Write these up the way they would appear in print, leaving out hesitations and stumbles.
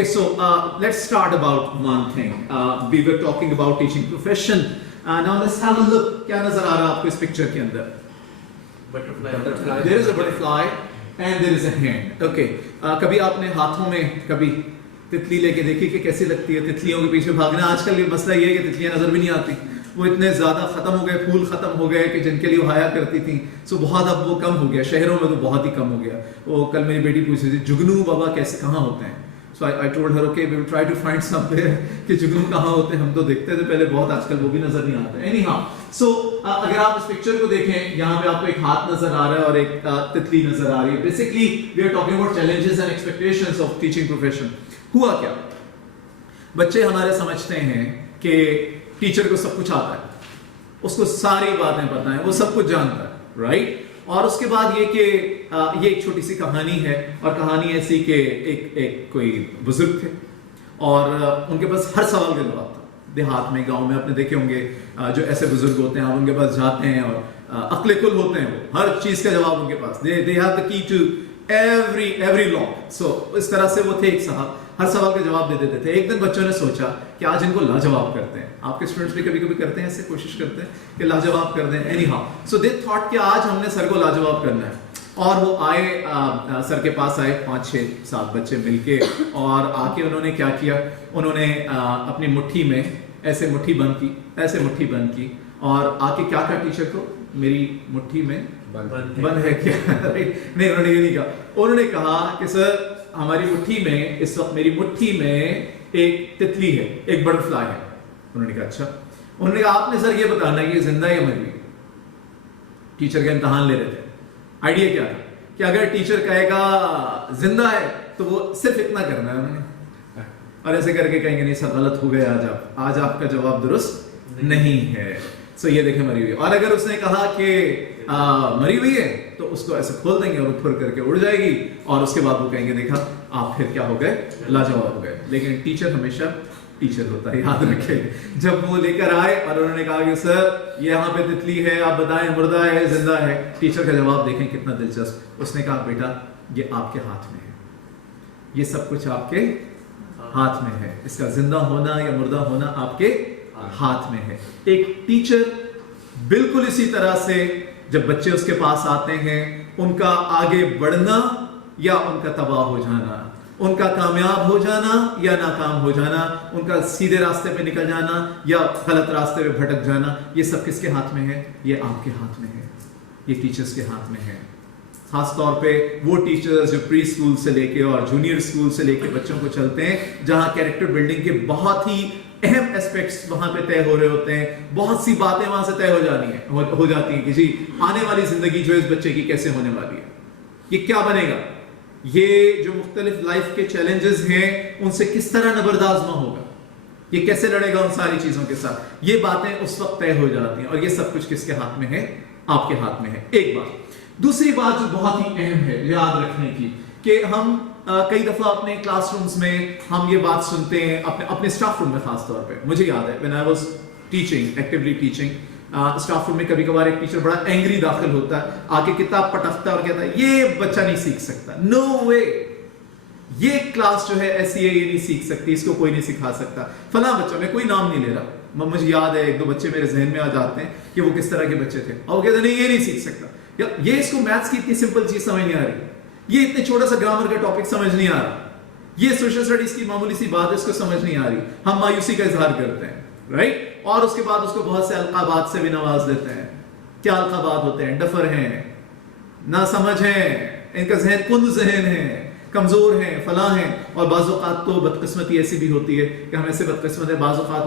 Okay, so let's start about one thing. We were talking about teaching profession. Now let's have a look. क्या नजर आ रहा है आपको इस पिक्चर के अंदर? Butterfly. There is a butterfly and there is a hand. Okay. कभी आपने हाथों में कभी तितली लेके देखी कि कैसी लगती है तितलियों के पीछे भागना? आजकल ये मसला ये है कि तितलियां नजर भी नहीं आती, वो इतने ज़्यादा ख़त्म हो गए, फूल ख़त्म हो गए कि जिनके लिए वो हाया करती थी, सो बहुत अब वो कम हो गया, शहरों में तो बहुत ही कम हो गया। वो कल मेरी बेटी पूछ रही थी जुगनू बाबा कैसे कहाँ होते हैं, so I told her okay we will try to find somewhere कि जुगनू कहाँ होते हैं। हम तो देखते थे पहले बहुत, आजकल वो भी नज़र नहीं आते। एनी हाउ, सो अगर आप इस पिक्चर को देखें, यहाँ पे आपको एक हाथ नज़र आ रहा है और एक तितली नज़र आ रही है। Basically we are talking about challenges and expectations of teaching profession. हुआ क्या, बच्चे हमारे समझते हैं कि टीचर को सब कुछ आता है, उसको सारी बातें पता है, वो सब कुछ जानता है, राइट? और उसके बाद ये कि ये एक छोटी सी कहानी है, और कहानी ऐसी कि एक कोई बुजुर्ग थे और उनके पास हर सवाल का जवाब था। देहात में, गांव में आपने देखे होंगे जो ऐसे बुजुर्ग होते हैं, आप उनके पास जाते हैं और अक्ले कुल होते हैं, वो हर चीज का जवाब उनके पास, they have the key to every law. So इस तरह से वो थे एक साहब, हर सवाल का जवाब दे देते थे। एक दिन बच्चों ने सोचा कि आज इनको लाजवाब करते हैं। आपके स्टूडेंट्स भी कभी कभी करते हैं, ऐसे कोशिश करते हैं कि लाजवाब कर दें। Any how, so they thought कि आज हमने सर को लाजवाब करना है। और वो आए, सर के पास आए 5, 6, 7 बच्चे मिलके, और आके उन्होंने क्या किया, उन्होंने अपनी मुट्ठी में ऐसे मुट्ठी बंद की, ऐसे मुट्ठी बंद की, और आके क्या कहा टीचर को, मेरी मुट्ठी में बंद है क्या? नहीं, उन्होंने ये नहीं कहा। उन्होंने कहा कि सर हमारी मुट्ठी में इस वक्त, मेरी मुट्ठी में एक तितली है, एक बटरफ्लाई है। उन्होंने कहा अच्छा। उन्होंने कहा आपने सर ये बताना कि ये जिंदा है या मर गई? टीचर का इम्तहान ले रहे थे। आइडिया क्या था कि अगर टीचर कहेगा जिंदा है तो वो सिर्फ इतना करना है उन्होंने, और ऐसे करके कहेंगे नहीं सर गलत हो गया, आज आपका जवाब दुरुस्त नहीं है। सो ये देखें मरी हुई। और अगर उसने कहा कि मरी हुई है तो उसको ऐसे खोल देंगे और वो फुर करके उड़ जाएगी, और उसके बाद वो कहेंगे देखा आप फिर क्या हो गए, लाजवाब हो गए। लेकिन टीचर हमेशा टीचर होता है, याद रखें। जब वो लेकर आए और उन्होंने कहा कि सर ये यहाँ पे तितली है, आप बताएं मुर्दा है जिंदा है, टीचर का जवाब देखें कितना दिलचस्प। उसने कहा बेटा ये आपके हाथ में है, ये सब कुछ आपके हाथ में है, इसका जिंदा होना या मुर्दा होना आपके हाथ में है। एक टीचर बिल्कुल इसी तरह से जब बच्चे उसके पास आते हैं, उनका आगे बढ़ना या उनका तबाह हो जाना, उनका कामयाब हो जाना या नाकाम हो जाना, उनका सीधे रास्ते पे निकल जाना या गलत रास्ते पे भटक जाना, ये सब किसके हाथ में है? ये आपके हाथ में है, ये टीचर्स के हाथ में है। खास तौर पे वो टीचर्स जो प्री स्कूल से लेके और जूनियर स्कूल से लेके बच्चों को चलते हैं, जहां कैरेक्टर बिल्डिंग के बहुत ही अहम एस्पेक्ट्स वहां पे तय हो रहे होते हैं, बहुत सी बातें वहां से तय हो जाती हैं कि जी आने वाली जिंदगी जो इस बच्चे की कैसे होने वाली है, ये क्या बनेगा, ये जो मुख्तलिफ लाइफ के चैलेंजेस हैं उनसे किस तरह नबरदाज़मा होगा, ये कैसे लड़ेगा उन सारी चीजों के साथ, ये बातें उस वक्त तय हो जाती हैं। और ये सब कुछ किसके हाथ में है? आपके हाथ में है। एक बात। दूसरी बात जो बहुत ही अहम है याद रखने की, कि हम कई दफा अपने क्लासरूम्स में हम ये बात सुनते हैं, अपने स्टाफ रूम में खास तौर पे। मुझे याद है when I was teaching, actively teaching, staff room में कभी कभार एक टीचर बड़ा एंग्री दाखिल होता है, आके किताब पटकता है और कहता है ये बच्चा नहीं सीख सकता, नो वे, ये क्लास जो है ऐसी है, ये नहीं सीख सकती, इसको कोई नहीं सिखा सकता। फला बच्चा, मैं कोई नाम नहीं ले रहा, मुझे याद है 1-2 बच्चे मेरे जहन में आ जाते हैं कि वो किस तरह के बच्चे थे, और वो कहते नहीं ये नहीं सीख सकता, या ये इसको मैथ्स की इतनी सिंपल चीज समझ नहीं आ रही, ये इतने छोटा सा ग्रामर का टॉपिक समझ नहीं आ रहा, ये सोशल स्टडीज की मामूली सी बात है इसको समझ नहीं आ रही, हम मायूसी का इजहार करते हैं, राइट? और उसके बाद उसको बहुत से अलकाबात से भी नवाज देते हैं। क्या अलकाबात होते हैं? डफर हैं, ना समझ हैं, इनका जहन कुंद जहन है, कमजोर हैं, फला हैं। और बाज़-औक़ात तो बदकिस्मती ऐसी भी होती है कि हम ऐसे बदकिस्मत है, बाज़-औक़ात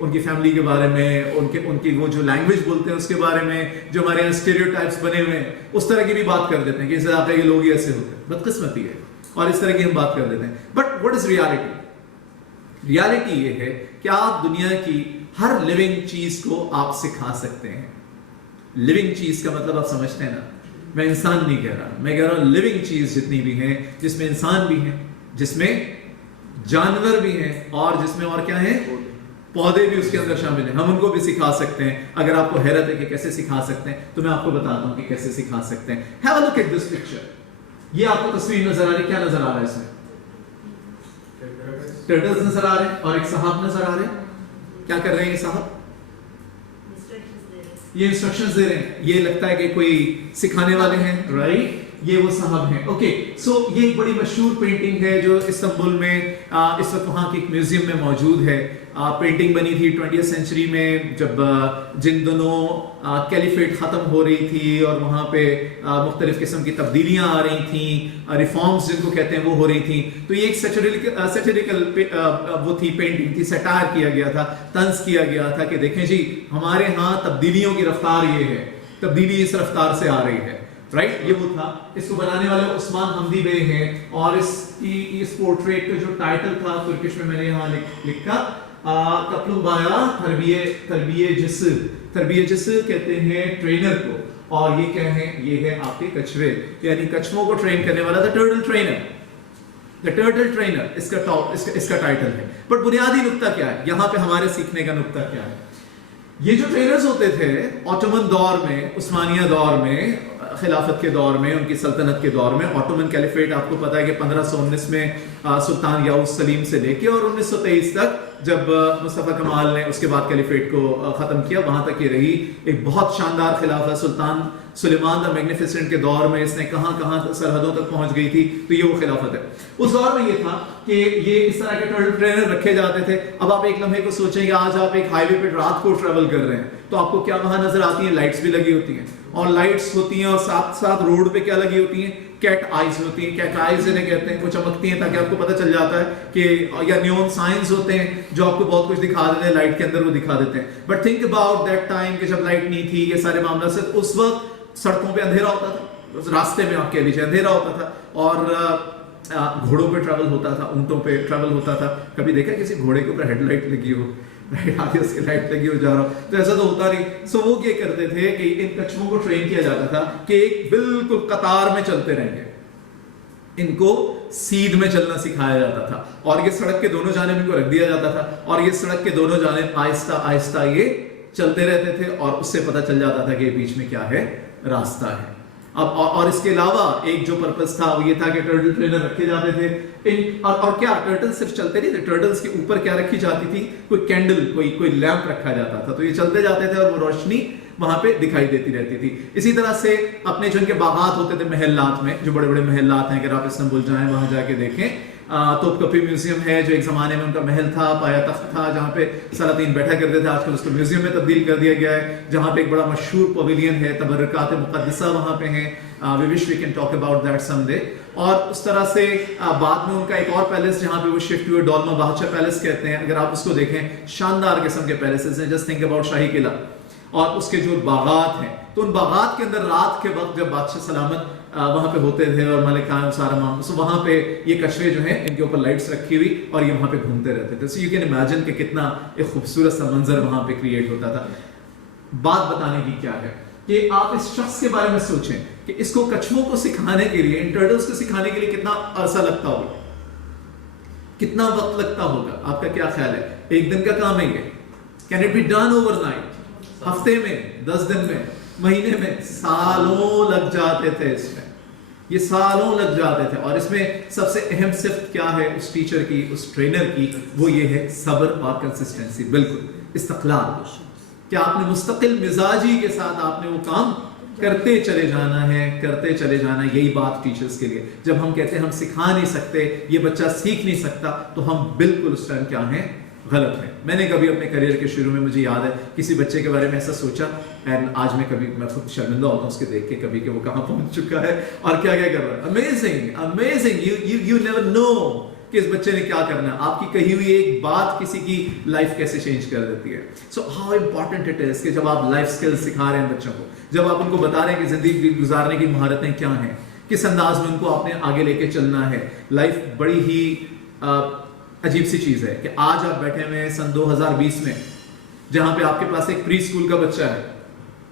उनकी फैमिली के बारे में, उनकी वो जो लैंग्वेज बोलते हैं उसके बारे में, जो हमारे यहाँ स्टेरियोटाइप्स बने हुए हैं, उस तरह की भी बात कर देते हैं कि इस इलाके के लोग ही ऐसे होते हैं, बदकिस्मती है, और इस तरह की हम बात कर देते हैं। But what is reality? Reality ये है कि आप दुनिया की हर लिविंग चीज को आप सिखा सकते हैं। लिविंग चीज का मतलब आप समझते हैं ना, मैं इंसान नहीं कह रहा, मैं कह रहा हूं लिविंग चीज जितनी भी हैं, जिसमें इंसान भी हैं, जिसमें जानवर भी हैं, और जिसमें और क्या है, पौधे भी उसके अंदर शामिल हैं, हम उनको भी सिखा सकते हैं। अगर आपको हैरत है कि कैसे सिखा सकते हैं, तो मैं आपको बताता हूं कि कैसे सिखा सकते हैं। Have a look at this picture. ये आपको तस्वीर नजर आ रही, क्या नजर आ रहा है इसमें? टर्टल्स नजर आ रहे हैं और एक साहब नजर आ रहे हैं। क्या कर रहे हैं ये साहब? ये इंस्ट्रक्शंस दे रहे हैं। ये लगता है कि कोई सिखाने वाले हैं, राइट? ये वो साहब हैं। ओके, सो ये एक बड़ी मशहूर पेंटिंग है जो इस्तांबुल में इस वक्त वहाँ के एक म्यूजियम में मौजूद है। पेंटिंग बनी थी 20वीं सेंचुरी में, जब जिन दोनों कैलिफेट ख़त्म हो रही थी और वहाँ पे मुख्तलिफ किस्म की तब्दीलियाँ आ रही थी, रिफॉर्म्स जिनको कहते हैं वो हो रही थी। तो ये एक सैटिरिकल वो थी, पेंटिंग थी, सटायर किया गया था, तंज किया गया था कि देखें जी हमारे यहाँ तब्दीलियों की रफ्तार ये है, तब्दीली इस रफ्तार से आ रही है, राइट? ये वो था। इसको बनाने वाले उस्मान हमदी बे हैं और इस पोर्ट्रेट का जो टाइटल था तुर्किश में मैंने यहाँ लिखा कपलुबाया तरबिये जिस कहते हैं ट्रेनर को, और ये क्या है? ये है आपके कछुए, यानी कछुओं को ट्रेन करने वाला द टर्टल ट्रेनर इसका टाइटल है। बट बुनियादी नुक्ता क्या है यहाँ पे, हमारे सीखने का नुक्ता क्या है? ये जो ट्रेनर्स होते थे ऑटोमन दौर में, उस्मानिया दौर में, खिलाफत के दौर में, उनकी सल्तनत के दौर में, ऑटोमन कैलिफेट आपको पता है कि 1519 में सुल्तान याऊस सलीम से लेके और 1923 तक जब मुस्तफ़ा कमाल ने उसके बाद कैलिफेट को ख़त्म किया, वहाँ तक ये रही एक बहुत शानदार खिलाफत। सुल्तान सुलेमान द मैग्निफिसेंट के दौर में इसने कहाँ सरहदों तक पहुँच गई थी, तो ये वो खिलाफत है। उस दौर में ये था कि ये इस तरह के टर्टल ट्रेनर रखे जाते थे। अब आप एक लम्हे को सोचेंगे, आज आप एक हाईवे पे रात को ट्रेवल कर रहे हैं तो आपको क्या वहाँ नजर आती है? लाइट्स भी लगी होती हैं, और लाइट्स होती हैं और साथ साथ रोड पे क्या लगी होती हैं? कैट आइज होती हैं। कैट आइज जिन्हें कहते हैं, वो चमकती हैं ताकि आपको पता चल जाता है कि, या नियॉन साइंस होते हैं जो आपको बहुत कुछ दिखा देते हैं, लाइट के अंदर वो दिखा देते हैं। But think about that time कि जब लाइट नहीं थी, ये सारे मामला से, उस वक्त सड़कों पे अंधेरा होता था, उस रास्ते में आप कह लीजिए अंधेरा होता था, और घोड़ों पे ट्रैवल होता था, ऊंटों पे ट्रैवल होता था। कभी देखा किसी घोड़े के ऊपर हेडलाइट लगी हो, आगे उसकी लाइट लगी हो जा रहा हो, तो ऐसा तो होता नहीं। सो वो क्या करते थे कि इन कछुओं को ट्रेन किया जाता था कि एक बिल्कुल कतार में चलते रहेंगे, इनको सीध में चलना सिखाया जाता था, और ये सड़क के दोनों जानिब इनको रख दिया जाता था, और ये सड़क के दोनों जानिब आहिस्ता आहिस्ता ये चलते रहते थे, और उससे पता चल जाता था कि बीच में क्या है, रास्ता है। अब और इसके अलावा एक जो पर्पस था वो ये था कि टर्टल ट्रेनर रखे जाते थे। और क्या टर्टल सिर्फ चलते नहीं थे, टर्टल्स के ऊपर क्या रखी जाती थी? कोई कैंडल, कोई लैंप रखा जाता था, तो ये चलते जाते थे और वो रोशनी वहां पे दिखाई देती रहती थी। इसी तरह से अपने जो इनके बागात होते थे महल्लात में, जो बड़े बड़े महल्लात हैं, अगर आप इस्तांबुल जाएं वहां जाके देखें, तोपकपी म्यूजियम है जो एक ज़माने में उनका महल था, पाया तख्त था, जहाँ पे सलातीन बैठा करते थे। आजकल उसको म्यूजियम में तब्दील कर दिया गया है, जहाँ पे एक बड़ा मशहूर पवेलियन है, तबर्रकात मुक़द्दसा वहाँ पे हैं। We wish we can talk about that someday. और उस तरह से बाद में उनका एक और पैलेस जहाँ पे वो शिफ्ट हुए, डोलमा बादशाह पैलेस कहते हैं, अगर आप उसको देखें, शानदार किस्म के पैलेसेस हैं। जस्ट थिंक अबाउट शाही किला और उसके जो बागात हैं, तो उन बागात के अंदर रात के वक्त जब बादशाह सलामत वहां पे होते थे और मलिक खान सारा मामला, सो वहां पे ये कछुए जो हैं इनके ऊपर लाइट्स रखी हुई और ये वहां पे घूमते रहते थे। सो यू कैन इमेजिन कि कितना एक खूबसूरत सा मंजर वहां पे क्रिएट होता था। बात बताने की क्या है कि आप इस शख्स के बारे में सोचें कि इसको कछुओं को सिखाने के लिए, इन टर्टल्स को सिखाने के लिए कितना अरसा लगता होगा, कितना वक्त लगता होगा? आपका क्या ख्याल है? एक दिन का काम है ये? Can it be done overnight? हफ्ते में, 10 दिन में, महीने में? सालों लग जाते थे इसमें, ये सालों लग जाते थे। और इसमें सबसे अहम सिफ्त क्या है उस टीचर की, उस ट्रेनर की? वो ये है सब्र और कंसिस्टेंसी। बिल्कुल, इस्तक़लाल। क्या आपने मुस्तकिल मिजाजी के साथ आपने वो काम करते चले जाना है, करते चले जाना है। यही बात टीचर्स के लिए, जब हम कहते हैं हम सिखा नहीं सकते, ये बच्चा सीख नहीं सकता, तो हम बिल्कुल उस टाइम क्या हैं, गलत है। मैंने कभी अपने करियर के शुरू में, मुझे याद है, किसी बच्चे के बारे में ऐसा सोचा, एंड आज मैं खुद शर्मिंदा होता हूँ उसके देख के कभी कि वो कहाँ पहुंच चुका है और क्या क्या कर रहा है। Amazing, amazing. You never know कि इस बच्चे ने क्या करना है। आपकी कही हुई एक बात किसी की लाइफ कैसे चेंज कर देती है। So how important it is कि जब आप लाइफ स्किल्स सिखा रहे हैं बच्चों को, जब आप उनको बता रहे हैं कि जिंदगी गुजारने की महारतें क्या हैं, किस अंदाज में उनको आपने आगे लेके चलना है। लाइफ बड़ी ही अजीब सी चीज है कि आज आप बैठे हुए हैं सन 2020 में, जहां पे आपके पास एक प्री स्कूल का बच्चा है,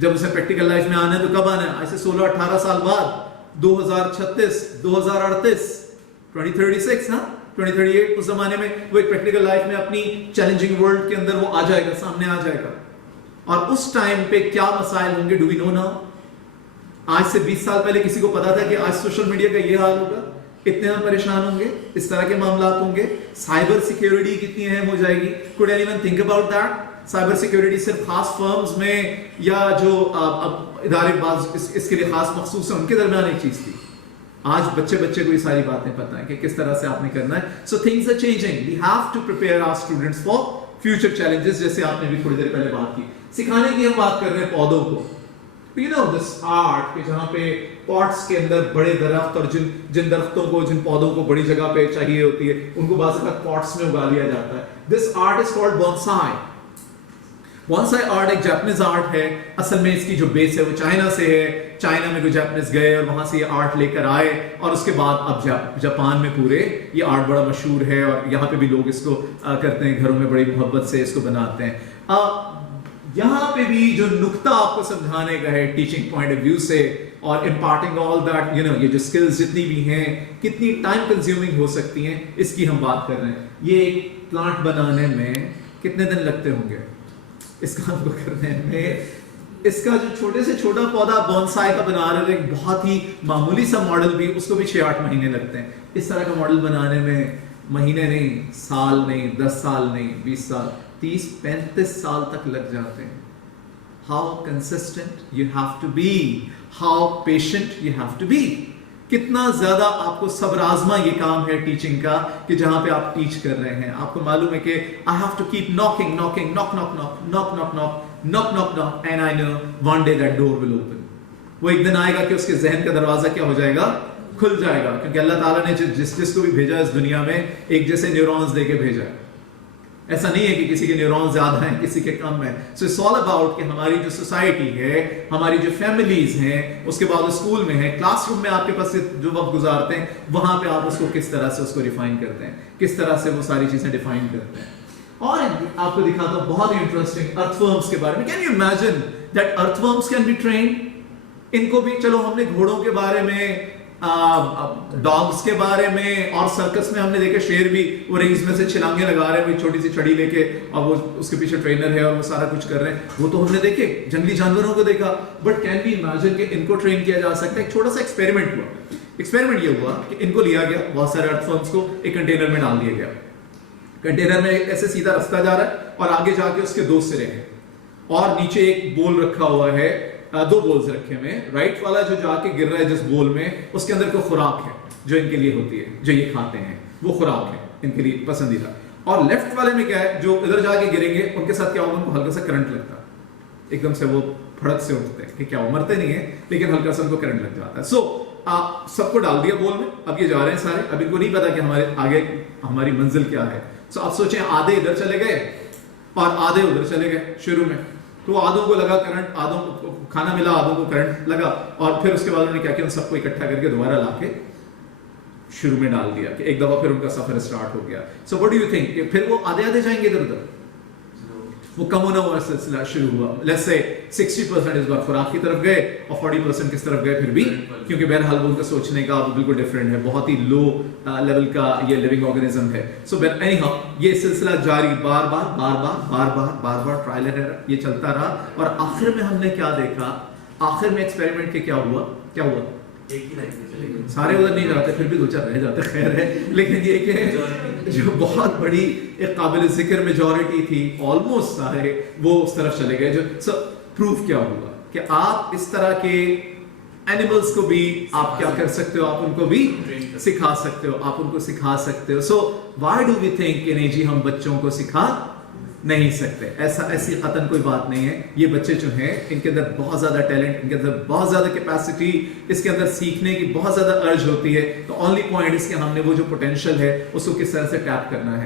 जब उसे प्रैक्टिकल लाइफ में आना है तो कब आना है? ऐसे 16-18 साल बाद, 2036, 2038, 2036, हाँ 2038, उस जमाने में वो एक प्रैक्टिकल लाइफ में अपनी चैलेंजिंग वर्ल्ड के अंदर वो आ जाएगा, सामने आ जाएगा। और उस टाइम पे क्या मसाइल होंगे, डू वी नो नाउ? आज से 20 साल पहले किसी को पता था कि आज सोशल मीडिया का ये हाल होगा? इतने हम परेशान होंगे, इस तरह के मामलात होंगे, साइबर सिक्योरिटी कितनी अहम हो जाएगी। Could anyone think about that? Cyber security सिर्फ खास फर्म्स में या जो इदारे इसके लिए खास मखसूस है उनके दरमियान एक चीज थी। आज बच्चे को ये सारी बातें पता है कि किस तरह से आपने करना है। So things are changing, we have to prepare our students for future challenges, जैसे आपने भी थोड़ी देर पहले बात की। सिखाने की हम बात कर रहे हैं पौधों को, यू नो दिस आर्ट के जहां पे पॉट्स के अंदर बड़े दरख्त और जिन दरख्तों को, जिन पौधों को बड़ी जगह पे चाहिए होती है उनको बाज़ पॉट्स में उगा लिया जाता है। This art is called bonsai. Bonsai art एक जापानीज आर्ट है। असल में इसकी जो बेस है वो चाइना से है। चाइना में कोई जापानीज गए और वहां से ये आर्ट लेकर आए और उसके बाद अब जापान में पूरे ये आर्ट बड़ा मशहूर है और यहाँ पे भी लोग इसको करते हैं, घरों में बड़ी मोहब्बत से इसको बनाते हैं। यहाँ पे भी जो नुक्ता आपको समझाने का है टीचिंग पॉइंट ऑफ व्यू से और imparting all that, you know, ये जो स्किल्स जितनी भी हैं कितनी टाइम कंज्यूमिंग हो सकती हैं, इसकी हम बात कर रहे हैं। ये एक प्लांट बनाने में कितने दिन लगते होंगे इस काम को करने में? इसका जो छोटे से छोटा पौधा बोनसाई का बना रहे हैं, बहुत ही मामूली सा मॉडल भी, उसको भी 6-8 महीने लगते हैं। इस तरह का मॉडल बनाने में महीने नहीं, साल नहीं, 10 साल नहीं, 20 साल, 30-35 साल तक लग जाते हैं। How consistent you have to be, how patient you have to be. कितना ज्यादा आपको सब्र आजमा ये काम है टीचिंग का कि जहां पे आप टीच कर रहे हैं। आपको मालूम है कि I have to keep knocking knocking knock knock knock knock knock knock knock knock knock and I know one day that door will open. वो एक दिन आएगा कि उसके जहन का दरवाजा क्या हो जाएगा, खुल जाएगा, क्योंकि अल्लाह ताला ने जिसको भी भेजा इस दुनिया में एक जैसे न्यूरॉन्स देके भेजा है। ऐसा नहीं है कि किसी के न्यूरॉन्स ज्यादा हैं, किसी के कम हैं। सो इट्स ऑल अबाउट कि हमारी जो सोसाइटी है, हमारी जो फैमिलीज हैं, उसके बाद स्कूल में है, क्लासरूम में आपके पास जो वक्त गुजारते हैं, वहां पे आप उसको किस तरह से उसको रिफाइन करते हैं, किस तरह से वो सारी चीजें डिफाइन करते हैं। और आपको दिखाता हूं बहुत ही इंटरेस्टिंग अर्थवर्म्स के बारे में। Can you imagine that earthworms can be trained? इनको भी, चलो हमने घोड़ों के बारे में, डॉग्स के बारे में, और सर्कस में हमने देखे शेर भी वो रिंग्स में से छलांगे लगा रहे हैं छोटी सी छड़ी लेके, और वो उसके पीछे ट्रेनर है और वो सारा कुछ कर रहे हैं। वो तो हमने देखे, जंगली जानवरों को देखा। बट कैन बी इमेजिन कि इनको ट्रेन किया जा सकता है? एक छोटा सा एक्सपेरिमेंट हुआ। एक्सपेरिमेंट ये हुआ कि इनको लिया गया, बहुत सारे अर्थवर्म्स को एक कंटेनर में डाल दिया गया। कंटेनर में ऐसे सीधा रास्ता जा रहा है और आगे जाके उसके 2 सिरे हैं और नीचे एक बोल रखा हुआ है, 2 बोल्स रखे हुए हैं। राइट वाला जो जाके गिर रहा है जिस बोल में, उसके अंदर कोई खुराक है जो इनके लिए होती है, जो ये खाते हैं, वो खुराक है इनके लिए पसंदीदा। और लेफ्ट वाले में क्या है, जो इधर जाके गिरेंगे उनके साथ क्या होगा, उनको हल्का सा करंट लगता है, एकदम से वो फड़क से उठते हैं कि क्या मरते नहीं है, लेकिन हल्का सा उनको करंट लग जाता है। सो आप सबको डाल दिया बोल में, अब ये जा रहे हैं सारे। अब इनको नहीं पता कि हमारे आगे हमारी मंजिल क्या है। सो आप सोचें, आधे इधर चले गए और आधे उधर चले गए शुरू में। तो आधों को लगा करंट, आधों को खाना मिला, आधों को करंट लगा, और फिर उसके बाद उन्होंने क्या किया, उन सबको इकट्ठा करके दोबारा लाके शुरू में डाल दिया कि एक दफा फिर उनका सफर स्टार्ट हो गया। So what do you think, कि फिर वो आधे आधे जाएंगे इधर उधर? वो कम होना हुआ सिलसिला शुरू हुआ। लेट्स से 60% इस बार खुराक की तरफ गए और 40% किस तरफ गए फिर भी, क्योंकि बहरहाल वो उनका सोचने का बिल्कुल डिफरेंट है, बहुत ही लो लेवल का ये लिविंग ऑर्गेनिज्म है। सो एनीहाउ ये सिलसिला जारी, बार बार ट्रायल एंड एरर ये चलता रहा। और आखिर में हमने क्या देखा, आखिर में एक्सपेरिमेंट के क्या हुआ, एक ही लाइन में चलेगा, सारे उधर नहीं जाते, फिर भी 2-4 रह जाते, खैर है। लेकिन ये कि जो बहुत बड़ी एक काबिल जिक्र मेजॉरिटी थी, ऑलमोस्ट सारे वो उस तरफ चले गए। जो प्रूफ क्या हुआ कि आप इस तरह के एनिमल्स को भी आप क्या कर सकते हो, आप उनको भी सिखा सकते हो, आप उनको सिखा सकते हो। So why do we think कि नहीं जी हम बच्चों को सिखा नहीं सकते? ऐसी कतन कोई बात नहीं है। ये बच्चे जो हैं इनके अंदर बहुत ज्यादा टैलेंट, इनके अंदर बहुत ज्यादा कैपेसिटी, इसके अंदर सीखने की बहुत ज्यादा अर्ज होती है। तो ओनली पॉइंट इसके हमने वो जो पोटेंशियल है उसको किस तरह से टैप करना है।